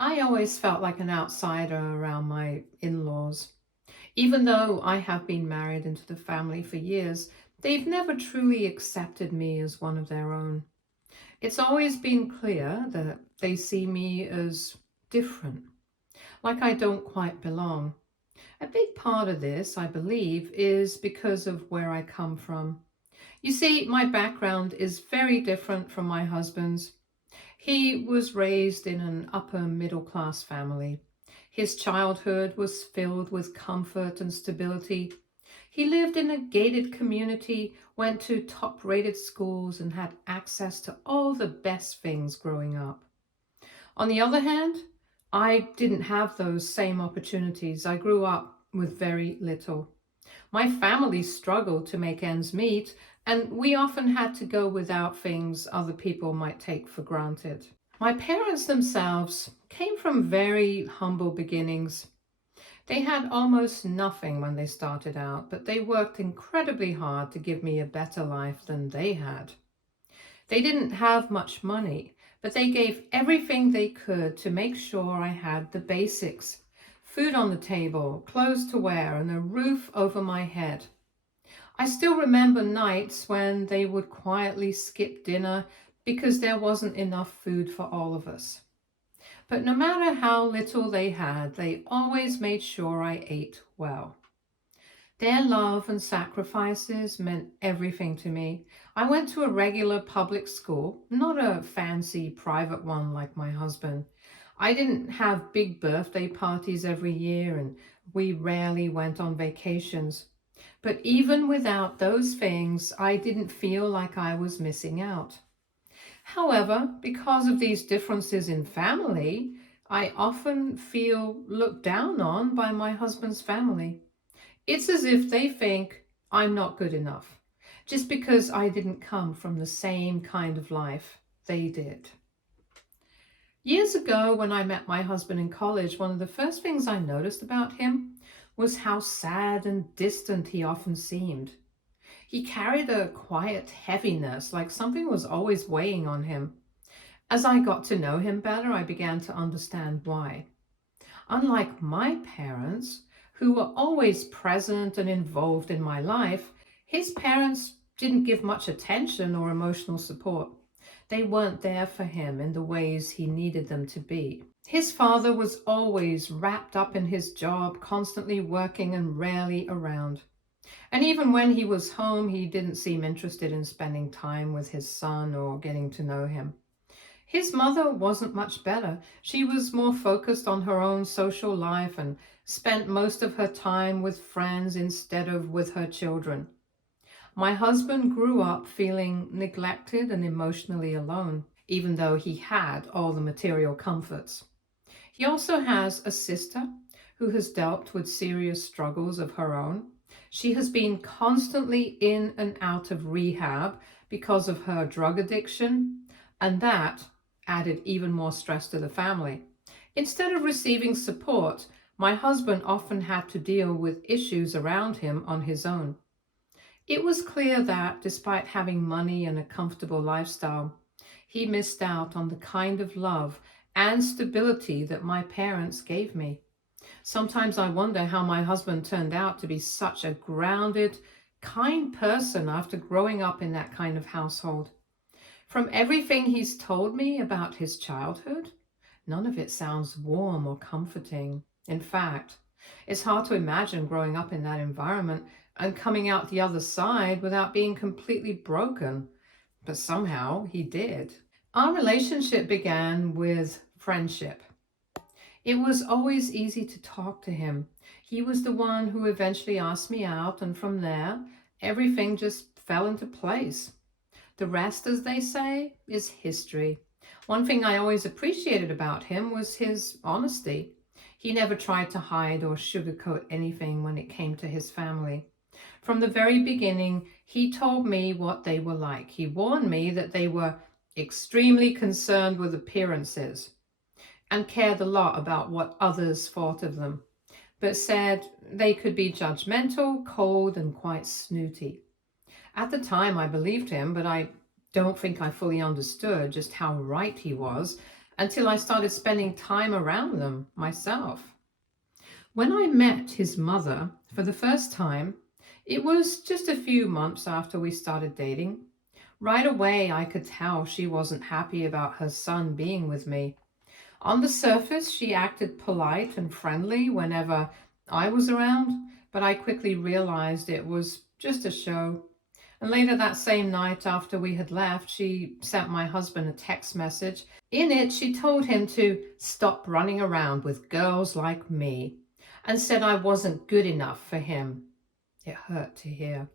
I always felt like an outsider around my in-laws. Even though I have been married into the family for years, they've never truly accepted me as one of their own. It's always been clear that they see me as different, like I don't quite belong. A big part of this, I believe, is because of where I come from. You see, my background is very different from my husband's. He was raised in an upper middle class family. His childhood was filled with comfort and stability. He lived in a gated community, went to top rated schools, and had access to all the best things growing up. On the other hand, I didn't have those same opportunities. I grew up with very little. My family struggled to make ends meet, and we often had to go without things other people might take for granted. My parents themselves came from very humble beginnings. They had almost nothing when they started out, but they worked incredibly hard to give me a better life than they had. They didn't have much money, but they gave everything they could to make sure I had the basics: food on the table, clothes to wear, and a roof over my head. I still remember nights when they would quietly skip dinner because there wasn't enough food for all of us. But no matter how little they had, they always made sure I ate well. Their love and sacrifices meant everything to me. I went to a regular public school, not a fancy private one like my husband. I didn't have big birthday parties every year, and we rarely went on vacations. But even without those things, I didn't feel like I was missing out. However, because of these differences in family, I often feel looked down on by my husband's family. It's as if they think I'm not good enough, just because I didn't come from the same kind of life they did. Years ago, when I met my husband in college, one of the first things I noticed about him was how sad and distant he often seemed. He carried a quiet heaviness, like something was always weighing on him. As I got to know him better, I began to understand why. Unlike my parents, who were always present and involved in my life, his parents didn't give much attention or emotional support. They weren't there for him in the ways he needed them to be. His father was always wrapped up in his job, constantly working and rarely around. And even when he was home, he didn't seem interested in spending time with his son or getting to know him. His mother wasn't much better. She was more focused on her own social life and spent most of her time with friends instead of with her children. My husband grew up feeling neglected and emotionally alone, even though he had all the material comforts. He also has a sister who has dealt with serious struggles of her own. She has been constantly in and out of rehab because of her drug addiction, and that added even more stress to the family. Instead of receiving support, my husband often had to deal with issues around him on his own. It was clear that, despite having money and a comfortable lifestyle, he missed out on the kind of love and stability that my parents gave me. Sometimes I wonder how my husband turned out to be such a grounded, kind person after growing up in that kind of household. From everything he's told me about his childhood, none of it sounds warm or comforting. In fact, it's hard to imagine growing up in that environment and coming out the other side without being completely broken. But somehow he did. Our relationship began with friendship. It was always easy to talk to him. He was the one who eventually asked me out, and from there, everything just fell into place. The rest, as they say, is history. One thing I always appreciated about him was his honesty. He never tried to hide or sugarcoat anything when it came to his family. From the very beginning, he told me what they were like. He warned me that they were extremely concerned with appearances and cared a lot about what others thought of them, but said they could be judgmental, cold, and quite snooty. At the time, I believed him, but I don't think I fully understood just how right he was until I started spending time around them myself. When I met his mother for the first time, it was just a few months after we started dating. Right away, I could tell she wasn't happy about her son being with me. On the surface, she acted polite and friendly whenever I was around, but I quickly realized it was just a show. And later that same night after we had left, she sent my husband a text message. In it, she told him to stop running around with girls like me and said I wasn't good enough for him. It hurt to hear,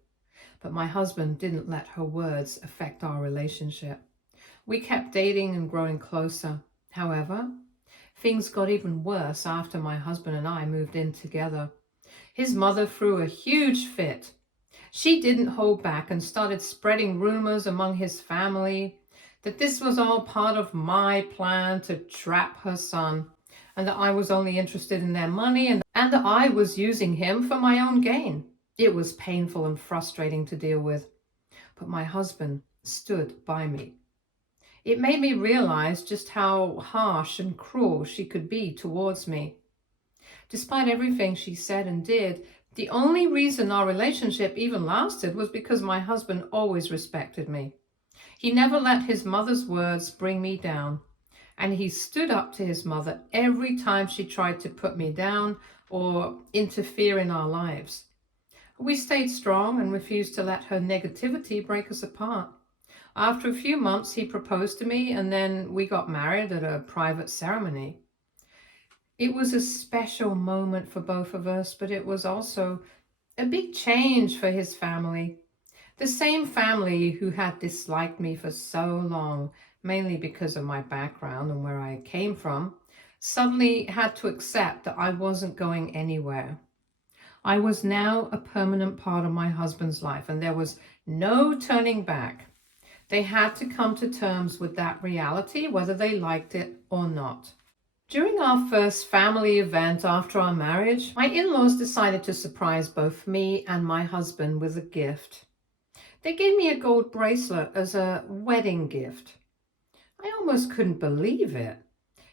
but my husband didn't let her words affect our relationship. We kept dating and growing closer. However, things got even worse after my husband and I moved in together. His mother threw a huge fit. She didn't hold back and started spreading rumors among his family that this was all part of my plan to trap her son, and that I was only interested in their money and that I was using him for my own gain. It was painful and frustrating to deal with, but my husband stood by me. It made me realize just how harsh and cruel she could be towards me. Despite everything she said and did, the only reason our relationship even lasted was because my husband always respected me. He never let his mother's words bring me down, and he stood up to his mother every time she tried to put me down or interfere in our lives. We stayed strong and refused to let her negativity break us apart. After a few months, he proposed to me, and then we got married at a private ceremony. It was a special moment for both of us, but it was also a big change for his family. The same family who had disliked me for so long, mainly because of my background and where I came from, suddenly had to accept that I wasn't going anywhere. I was now a permanent part of my husband's life, and there was no turning back. They had to come to terms with that reality, whether they liked it or not. During our first family event after our marriage, my in-laws decided to surprise both me and my husband with a gift. They gave me a gold bracelet as a wedding gift. I almost couldn't believe it.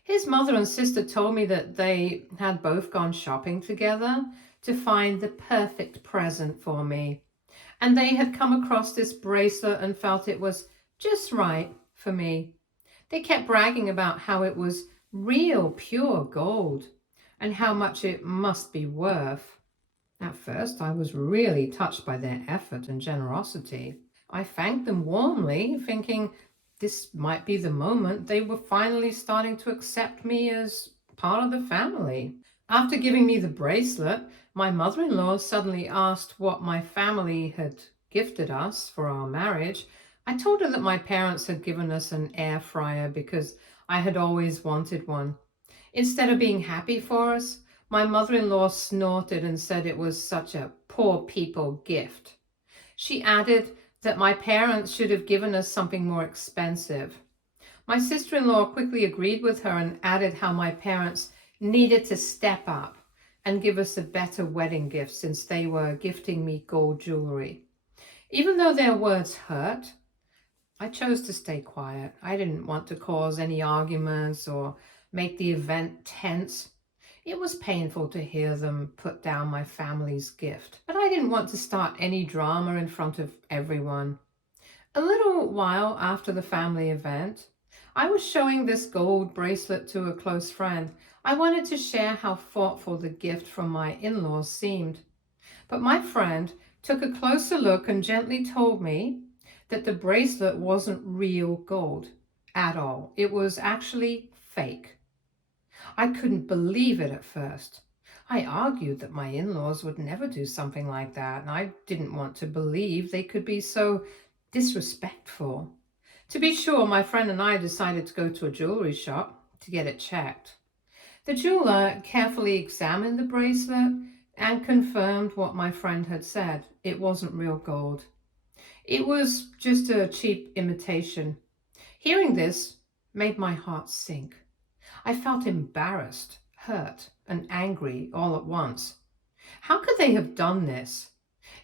His mother and sister told me that they had both gone shopping together to find the perfect present for me, and they had come across this bracelet and felt it was just right for me. They kept bragging about how it was real pure gold and how much it must be worth. At first, I was really touched by their effort and generosity. I thanked them warmly, thinking this might be the moment they were finally starting to accept me as part of the family. After giving me the bracelet, my mother-in-law suddenly asked what my family had gifted us for our marriage. I told her that my parents had given us an air fryer because I had always wanted one. Instead of being happy for us, my mother-in-law snorted and said it was such a poor people gift. She added that my parents should have given us something more expensive. My sister-in-law quickly agreed with her and added how my parents needed to step up and give us a better wedding gift since they were gifting me gold jewelry. Even though their words hurt, I chose to stay quiet. I didn't want to cause any arguments or make the event tense. It was painful to hear them put down my family's gift, but I didn't want to start any drama in front of everyone. A little while after the family event, I was showing this gold bracelet to a close friend. I wanted to share how thoughtful the gift from my in-laws seemed. But my friend took a closer look and gently told me that the bracelet wasn't real gold at all. It was actually fake. I couldn't believe it at first. I argued that my in-laws would never do something like that, and I didn't want to believe they could be so disrespectful. To be sure, my friend and I decided to go to a jewelry shop to get it checked. The jeweler carefully examined the bracelet and confirmed what my friend had said. It wasn't real gold. It was just a cheap imitation. Hearing this made my heart sink. I felt embarrassed, hurt, and angry all at once. How could they have done this?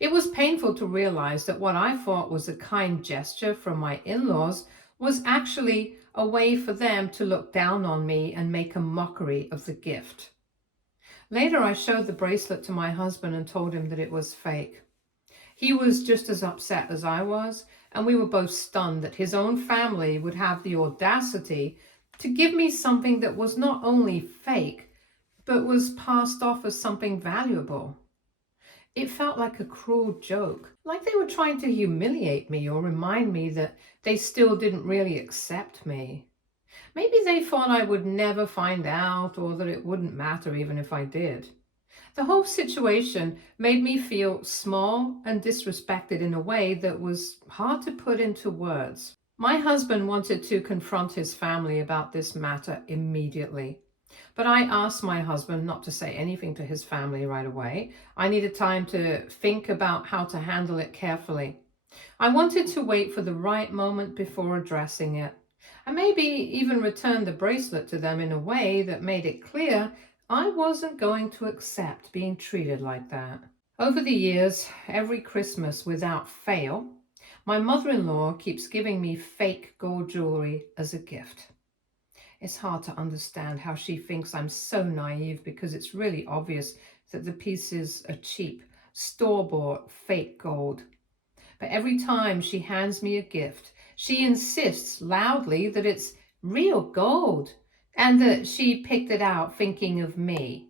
It was painful to realize that what I thought was a kind gesture from my in-laws was actually a way for them to look down on me and make a mockery of the gift. Later, I showed the bracelet to my husband and told him that it was fake. He was just as upset as I was, and we were both stunned that his own family would have the audacity to give me something that was not only fake, but was passed off as something valuable. It felt like a cruel joke, like they were trying to humiliate me or remind me that they still didn't really accept me. Maybe they thought I would never find out or that it wouldn't matter even if I did. The whole situation made me feel small and disrespected in a way that was hard to put into words. My husband wanted to confront his family about this matter immediately, but I asked my husband not to say anything to his family right away. I needed time to think about how to handle it carefully. I wanted to wait for the right moment before addressing it, and maybe even return the bracelet to them in a way that made it clear I wasn't going to accept being treated like that. Over the years, every Christmas without fail, my mother-in-law keeps giving me fake gold jewelry as a gift. It's hard to understand how she thinks I'm so naive because it's really obvious that the pieces are cheap, store-bought fake gold. But every time she hands me a gift, she insists loudly that it's real gold and that she picked it out thinking of me.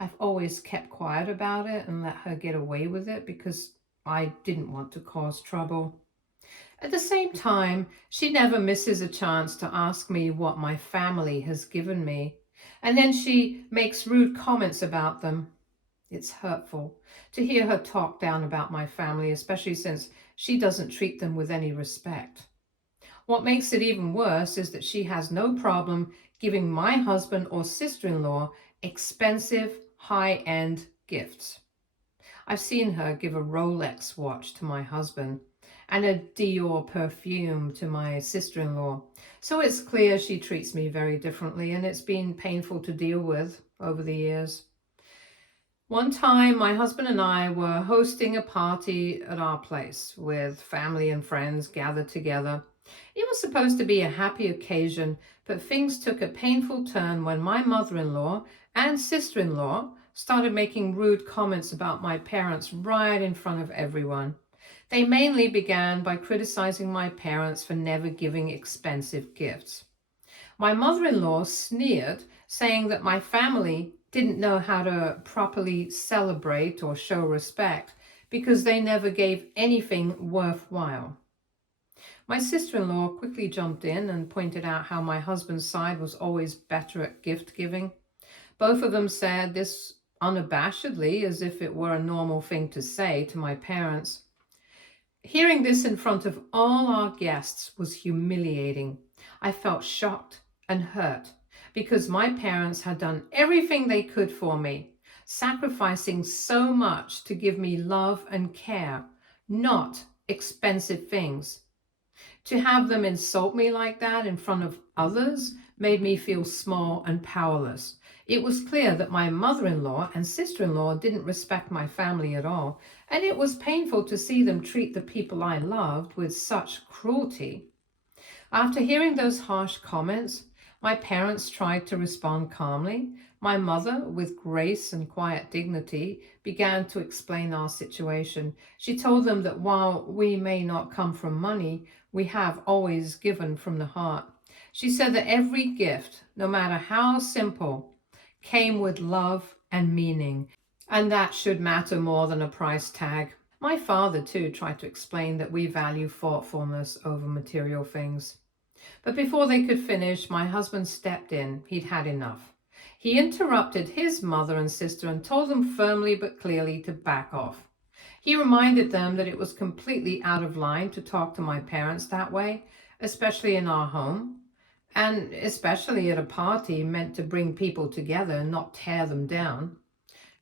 I've always kept quiet about it and let her get away with it because I didn't want to cause trouble. At the same time, she never misses a chance to ask me what my family has given me, and then she makes rude comments about them. It's hurtful to hear her talk down about my family, especially since she doesn't treat them with any respect. What makes it even worse is that she has no problem giving my husband or sister-in-law expensive, high-end gifts. I've seen her give a Rolex watch to my husband and a Dior perfume to my sister-in-law. So it's clear she treats me very differently, and it's been painful to deal with over the years. One time, my husband and I were hosting a party at our place with family and friends gathered together. It was supposed to be a happy occasion, but things took a painful turn when my mother-in-law and sister-in-law started making rude comments about my parents right in front of everyone. They mainly began by criticizing my parents for never giving expensive gifts. My mother-in-law sneered, saying that my family didn't know how to properly celebrate or show respect because they never gave anything worthwhile. My sister-in-law quickly jumped in and pointed out how my husband's side was always better at gift giving. Both of them said this unabashedly, as if it were a normal thing to say to my parents. Hearing this in front of all our guests was humiliating. I felt shocked and hurt because my parents had done everything they could for me, sacrificing so much to give me love and care, not expensive things. To have them insult me like that in front of others made me feel small and powerless. It was clear that my mother-in-law and sister-in-law didn't respect my family at all, and it was painful to see them treat the people I loved with such cruelty. After hearing those harsh comments, my parents tried to respond calmly. My mother, with grace and quiet dignity, began to explain our situation. She told them that while we may not come from money, we have always given from the heart. She said that every gift, no matter how simple, came with love and meaning, and that should matter more than a price tag. My father, too, tried to explain that we value thoughtfulness over material things. But before they could finish, my husband stepped in. He'd had enough. He interrupted his mother and sister and told them firmly but clearly to back off. He reminded them that it was completely out of line to talk to my parents that way, especially in our home, and especially at a party meant to bring people together and not tear them down.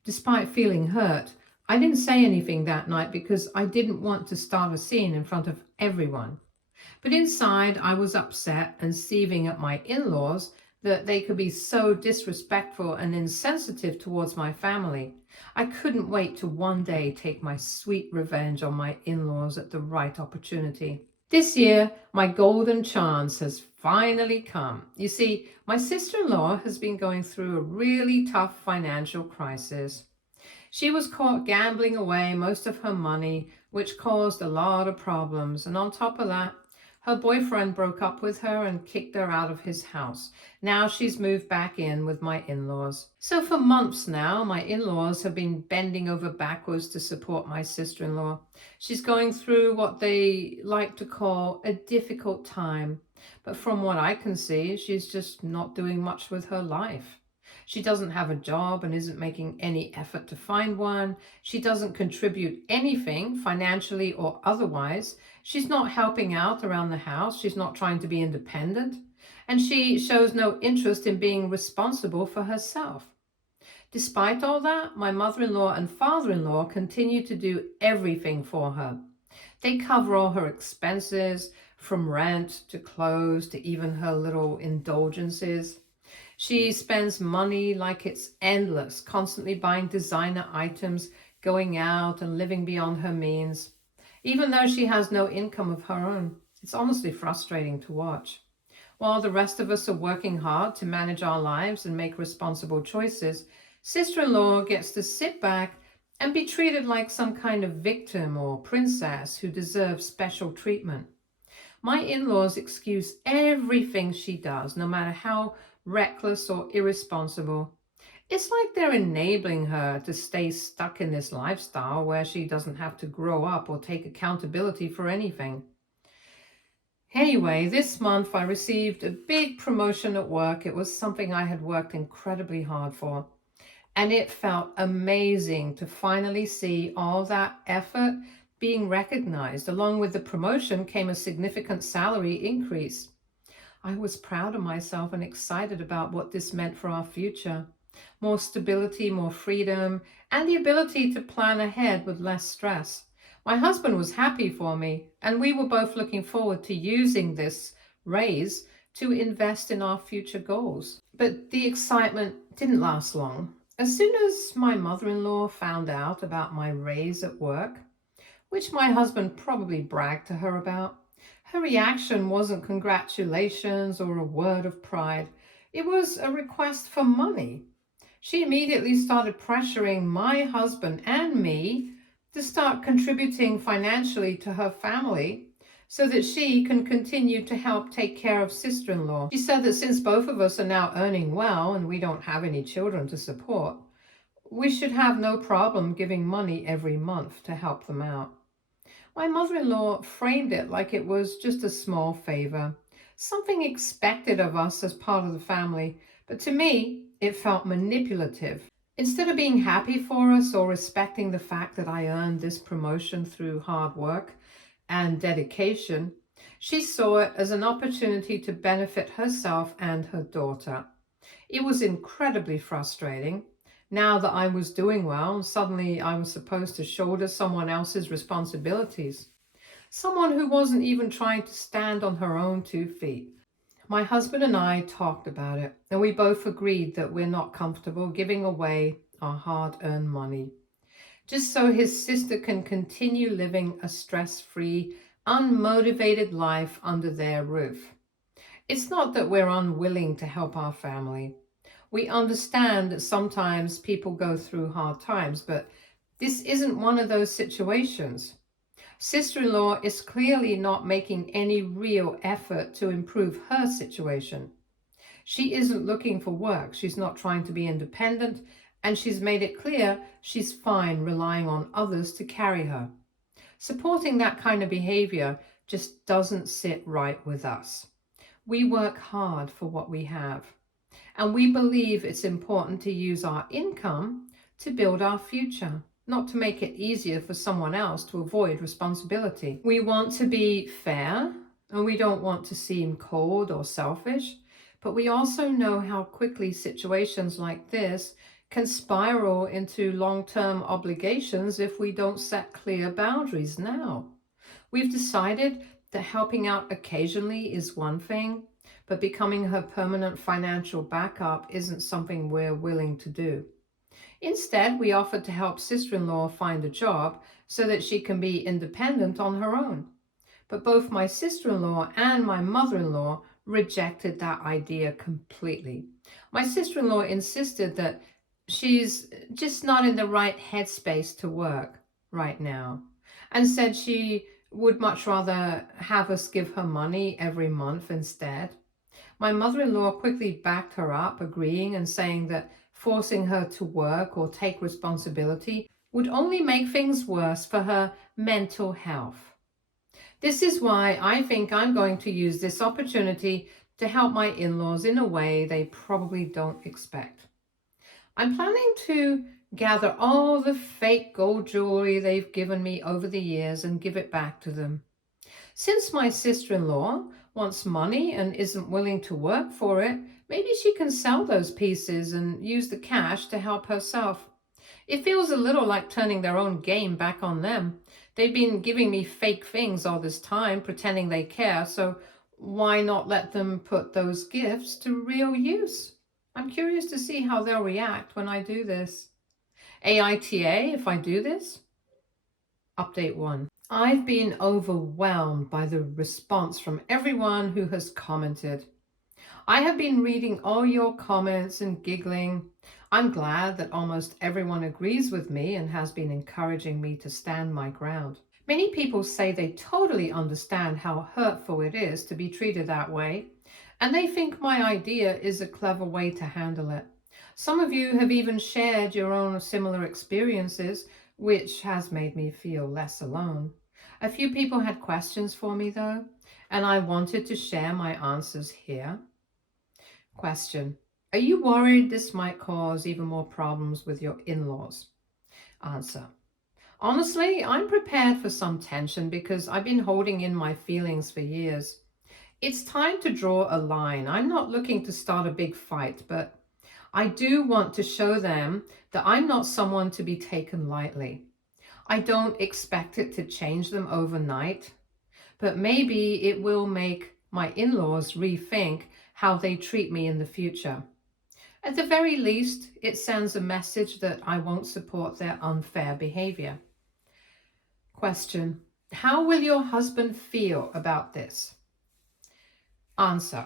Despite feeling hurt, I didn't say anything that night because I didn't want to start a scene in front of everyone. But inside, I was upset and seething at my in-laws that they could be so disrespectful and insensitive towards my family. I couldn't wait to one day take my sweet revenge on my in-laws at the right opportunity. This year, my golden chance has finally come. You see, my sister-in-law has been going through a really tough financial crisis. She was caught gambling away most of her money, which caused a lot of problems. And on top of that, her boyfriend broke up with her and kicked her out of his house. Now she's moved back in with my in-laws. So for months now, my in-laws have been bending over backwards to support my sister-in-law. She's going through what they like to call a difficult time. But from what I can see, she's just not doing much with her life. She doesn't have a job and isn't making any effort to find one. She doesn't contribute anything financially or otherwise. She's not helping out around the house. She's not trying to be independent. And she shows no interest in being responsible for herself. Despite all that, my mother-in-law and father-in-law continue to do everything for her. They cover all her expenses, from rent to clothes to even her little indulgences. She spends money like it's endless, constantly buying designer items, going out and living beyond her means. Even though she has no income of her own, it's honestly frustrating to watch. While the rest of us are working hard to manage our lives and make responsible choices, sister-in-law gets to sit back and be treated like some kind of victim or princess who deserves special treatment. My in-laws excuse everything she does, no matter how reckless or irresponsible. It's like they're enabling her to stay stuck in this lifestyle where she doesn't have to grow up or take accountability for anything. Anyway, this month I received a big promotion at work. It was something I had worked incredibly hard for. And it felt amazing to finally see all that effort being recognized. Along with the promotion came a significant salary increase. I was proud of myself and excited about what this meant for our future. More stability, more freedom, and the ability to plan ahead with less stress. My husband was happy for me, and we were both looking forward to using this raise to invest in our future goals. But the excitement didn't last long. As soon as my mother-in-law found out about my raise at work, which my husband probably bragged to her about, her reaction wasn't congratulations or a word of pride. It was a request for money. She immediately started pressuring my husband and me to start contributing financially to her family so that she can continue to help take care of sister-in-law. She said that since both of us are now earning well and we don't have any children to support, we should have no problem giving money every month to help them out. My mother-in-law framed it like it was just a small favor, something expected of us as part of the family, but to me, it felt manipulative. Instead of being happy for us or respecting the fact that I earned this promotion through hard work and dedication, she saw it as an opportunity to benefit herself and her daughter. It was incredibly frustrating. Now that I was doing well, suddenly I was supposed to shoulder someone else's responsibilities. Someone who wasn't even trying to stand on her own 2 feet. My husband and I talked about it, and we both agreed that we're not comfortable giving away our hard-earned money, just so his sister can continue living a stress-free, unmotivated life under their roof. It's not that we're unwilling to help our family. We understand that sometimes people go through hard times, but this isn't one of those situations. Sister-in-law is clearly not making any real effort to improve her situation. She isn't looking for work. She's not trying to be independent, and she's made it clear she's fine relying on others to carry her. Supporting that kind of behavior just doesn't sit right with us. We work hard for what we have, and we believe it's important to use our income to build our future, not to make it easier for someone else to avoid responsibility. We want to be fair, and we don't want to seem cold or selfish, but we also know how quickly situations like this can spiral into long-term obligations if we don't set clear boundaries now. We've decided that helping out occasionally is one thing, but becoming her permanent financial backup isn't something we're willing to do. Instead, we offered to help sister-in-law find a job so that she can be independent on her own. But both my sister-in-law and my mother-in-law rejected that idea completely. My sister-in-law insisted that she's just not in the right headspace to work right now, and said she would much rather have us give her money every month instead. My mother-in-law quickly backed her up, agreeing and saying that forcing her to work or take responsibility would only make things worse for her mental health. This is why I think I'm going to use this opportunity to help my in-laws in a way they probably don't expect. I'm planning to gather all the fake gold jewelry they've given me over the years and give it back to them. Since my sister-in-law wants money and isn't willing to work for it, maybe she can sell those pieces and use the cash to help herself. It feels a little like turning their own game back on them. They've been giving me fake things all this time, pretending they care, so why not let them put those gifts to real use? I'm curious to see how they'll react when I do this. AITA, if I do this? Update 1. I've been overwhelmed by the response from everyone who has commented. I have been reading all your comments and giggling. I'm glad that almost everyone agrees with me and has been encouraging me to stand my ground. Many people say they totally understand how hurtful it is to be treated that way, and they think my idea is a clever way to handle it. Some of you have even shared your own similar experiences, which has made me feel less alone. A few people had questions for me though, and I wanted to share my answers here. Question: are you worried this might cause even more problems with your in-laws? Answer: honestly, I'm prepared for some tension because I've been holding in my feelings for years. It's time to draw a line. I'm not looking to start a big fight, but I do want to show them that I'm not someone to be taken lightly. I don't expect it to change them overnight, but maybe it will make my in-laws rethink how they treat me in the future. At the very least, it sends a message that I won't support their unfair behavior. Question: how will your husband feel about this? Answer: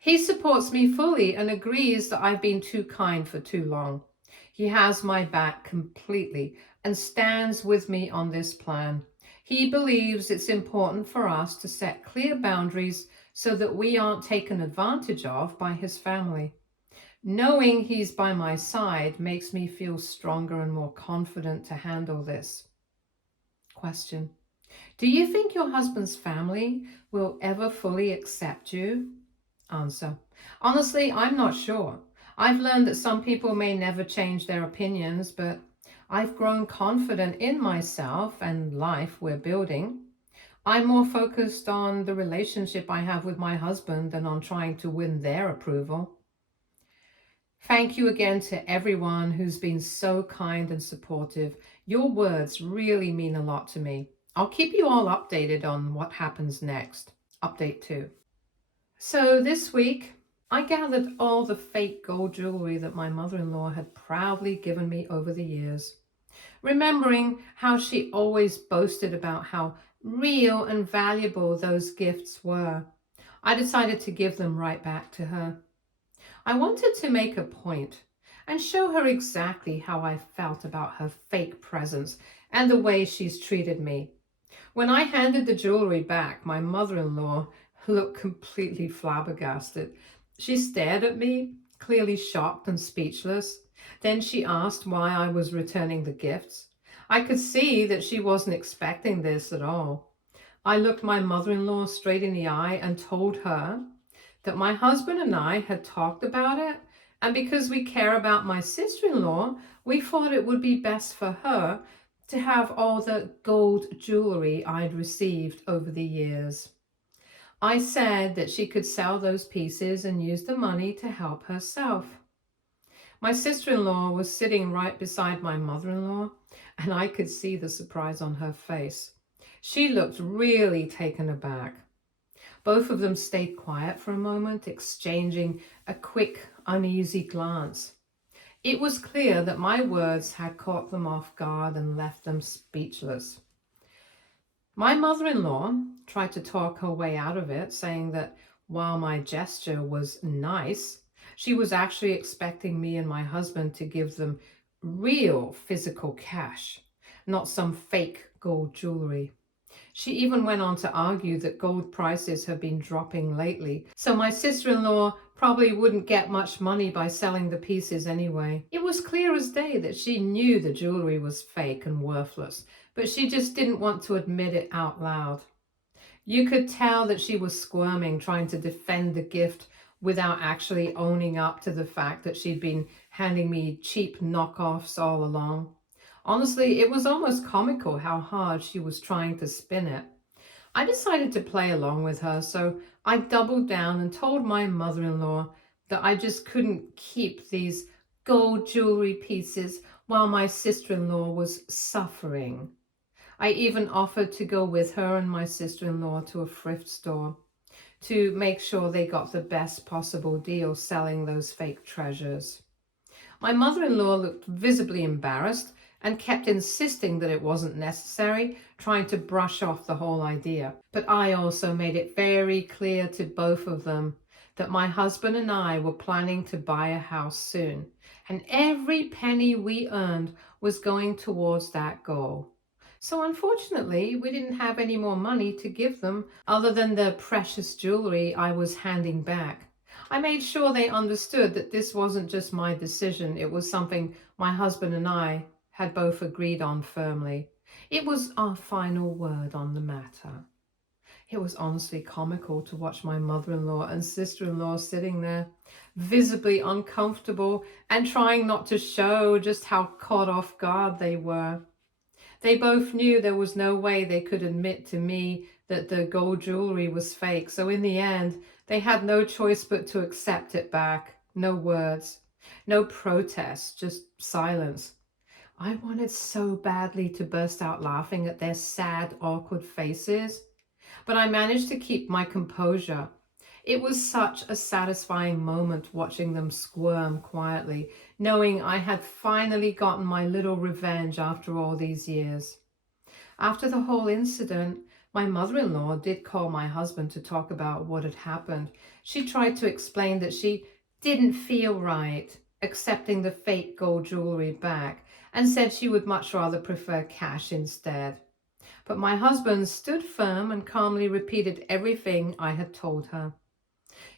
he supports me fully and agrees that I've been too kind for too long. He has my back completely and stands with me on this plan. He believes it's important for us to set clear boundaries so that we aren't taken advantage of by his family. Knowing he's by my side makes me feel stronger and more confident to handle this. Question: do you think your husband's family will ever fully accept you? Answer: honestly, I'm not sure. I've learned that some people may never change their opinions, but I've grown confident in myself and life we're building. I'm more focused on the relationship I have with my husband than on trying to win their approval. Thank you again to everyone who's been so kind and supportive. Your words really mean a lot to me. I'll keep you all updated on what happens next. Update 2. So this week, I gathered all the fake gold jewelry that my mother-in-law had proudly given me over the years, remembering how she always boasted about how real and valuable those gifts were. I decided to give them right back to her. I wanted to make a point and show her exactly how I felt about her fake presents and the way she's treated me. When I handed the jewelry back, my mother-in-law looked completely flabbergasted. She stared at me, clearly shocked and speechless. Then she asked why I was returning the gifts. I could see that she wasn't expecting this at all. I looked my mother-in-law straight in the eye and told her that my husband and I had talked about it, and because we care about my sister-in-law, we thought it would be best for her to have all the gold jewelry I'd received over the years. I said that she could sell those pieces and use the money to help herself. My sister-in-law was sitting right beside my mother-in-law, and I could see the surprise on her face. She looked really taken aback. Both of them stayed quiet for a moment, exchanging a quick, uneasy glance. It was clear that my words had caught them off guard and left them speechless. My mother-in-law tried to talk her way out of it, saying that while my gesture was nice, she was actually expecting me and my husband to give them real physical cash, not some fake gold jewelry. She even went on to argue that gold prices have been dropping lately, so my sister-in-law probably wouldn't get much money by selling the pieces anyway. It was clear as day that she knew the jewelry was fake and worthless, but she just didn't want to admit it out loud. You could tell that she was squirming, trying to defend the gift without actually owning up to the fact that she'd been handing me cheap knockoffs all along. Honestly, it was almost comical how hard she was trying to spin it. I decided to play along with her, so I doubled down and told my mother-in-law that I just couldn't keep these gold jewelry pieces while my sister-in-law was suffering. I even offered to go with her and my sister-in-law to a thrift store to make sure they got the best possible deal selling those fake treasures. My mother-in-law looked visibly embarrassed and kept insisting that it wasn't necessary, trying to brush off the whole idea. But I also made it very clear to both of them that my husband and I were planning to buy a house soon, and every penny we earned was going towards that goal. So unfortunately, we didn't have any more money to give them other than the precious jewelry I was handing back. I made sure they understood that this wasn't just my decision, it was something my husband and I had both agreed on firmly. It was our final word on the matter. It was honestly comical to watch my mother-in-law and sister-in-law sitting there, visibly uncomfortable and trying not to show just how caught off guard they were. They both knew there was no way they could admit to me that the gold jewelry was fake, so in the end, they had no choice but to accept it back. No words, no protest, just silence. I wanted so badly to burst out laughing at their sad, awkward faces, but I managed to keep my composure. It was such a satisfying moment watching them squirm quietly, knowing I had finally gotten my little revenge after all these years. After the whole incident, my mother-in-law did call my husband to talk about what had happened. She tried to explain that she didn't feel right accepting the fake gold jewelry back and said she would much rather prefer cash instead. But my husband stood firm and calmly repeated everything I had told her.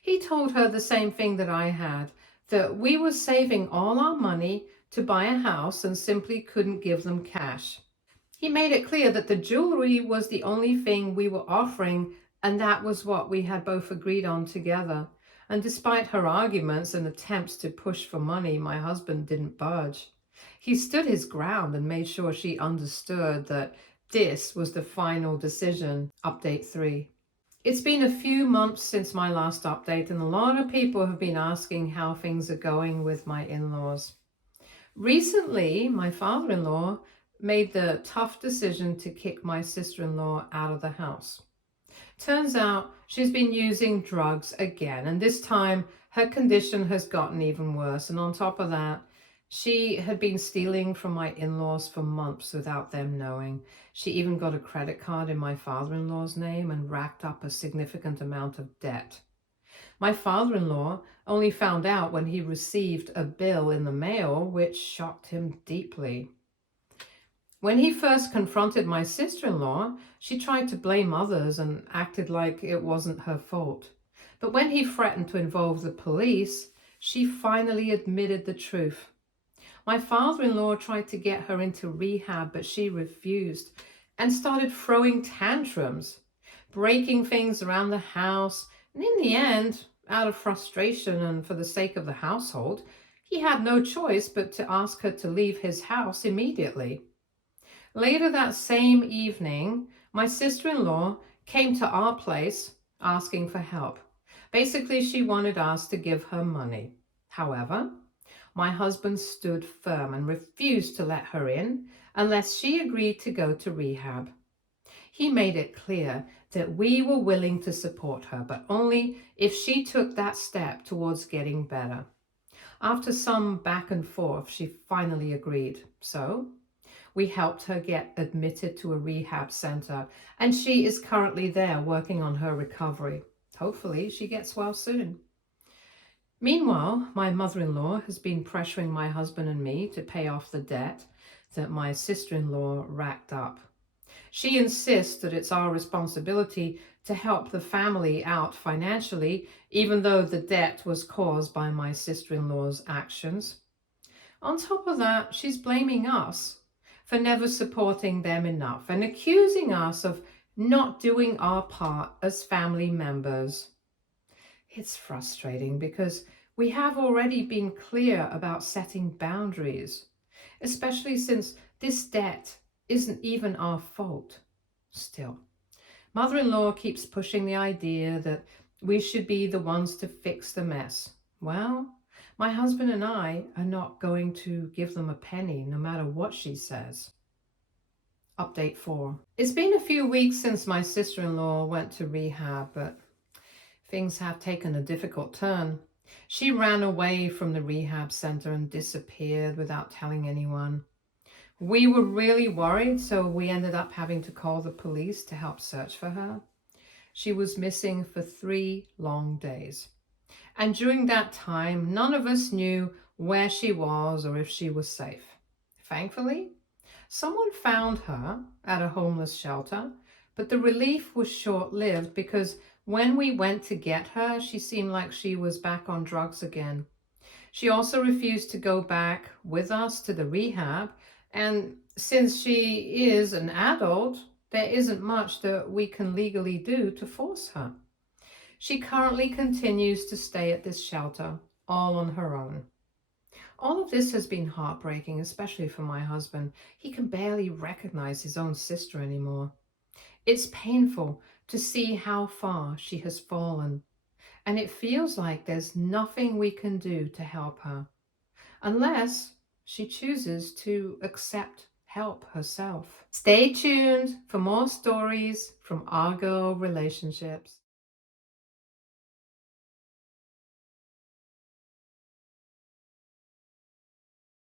He told her the same thing that I had, that we were saving all our money to buy a house and simply couldn't give them cash. He made it clear that the jewelry was the only thing we were offering, and that was what we had both agreed on together. And despite her arguments and attempts to push for money, my husband didn't budge. He stood his ground and made sure she understood that this was the final decision. Update 3. It's been a few months since my last update, and a lot of people have been asking how things are going with my in-laws. Recently, my father-in-law made the tough decision to kick my sister-in-law out of the house. Turns out she's been using drugs again, and this time her condition has gotten even worse. And on top of that, she had been stealing from my in-laws for months without them knowing. She even got a credit card in my father-in-law's name and racked up a significant amount of debt. My father-in-law only found out when he received a bill in the mail, which shocked him deeply. When he first confronted my sister-in-law, she tried to blame others and acted like it wasn't her fault. But when he threatened to involve the police, she finally admitted the truth. My father-in-law tried to get her into rehab, but she refused and started throwing tantrums, breaking things around the house. And in the end, out of frustration and for the sake of the household, he had no choice but to ask her to leave his house immediately. Later that same evening, my sister-in-law came to our place asking for help. Basically, she wanted us to give her money. However, my husband stood firm and refused to let her in unless she agreed to go to rehab. He made it clear that we were willing to support her, but only if she took that step towards getting better. After some back and forth, she finally agreed. So We helped her get admitted to a rehab center, and she is currently there working on her recovery. Hopefully, she gets well soon. Meanwhile, my mother-in-law has been pressuring my husband and me to pay off the debt that my sister-in-law racked up. She insists that it's our responsibility to help the family out financially, even though the debt was caused by my sister-in-law's actions. On top of that, she's blaming us for never supporting them enough and accusing us of not doing our part as family members. It's frustrating because we have already been clear about setting boundaries, especially since this debt isn't even our fault. Still, mother-in-law keeps pushing the idea that we should be the ones to fix the mess. Well, my husband and I are not going to give them a penny, no matter what she says. Update 4. It's been a few weeks since my sister-in-law went to rehab, but things have taken a difficult turn. She ran away from the rehab center and disappeared without telling anyone. We were really worried, so we ended up having to call the police to help search for her. She was missing for 3 long days. And during that time, none of us knew where she was or if she was safe. Thankfully, someone found her at a homeless shelter, but the relief was short-lived because when we went to get her, she seemed like she was back on drugs again. She also refused to go back with us to the rehab, and since she is an adult, there isn't much that we can legally do to force her. She currently continues to stay at this shelter, all on her own. All of this has been heartbreaking, especially for my husband. He can barely recognize his own sister anymore. It's painful to see how far she has fallen, and it feels like there's nothing we can do to help her, unless she chooses to accept help herself. Stay tuned for more stories from our girl relationships.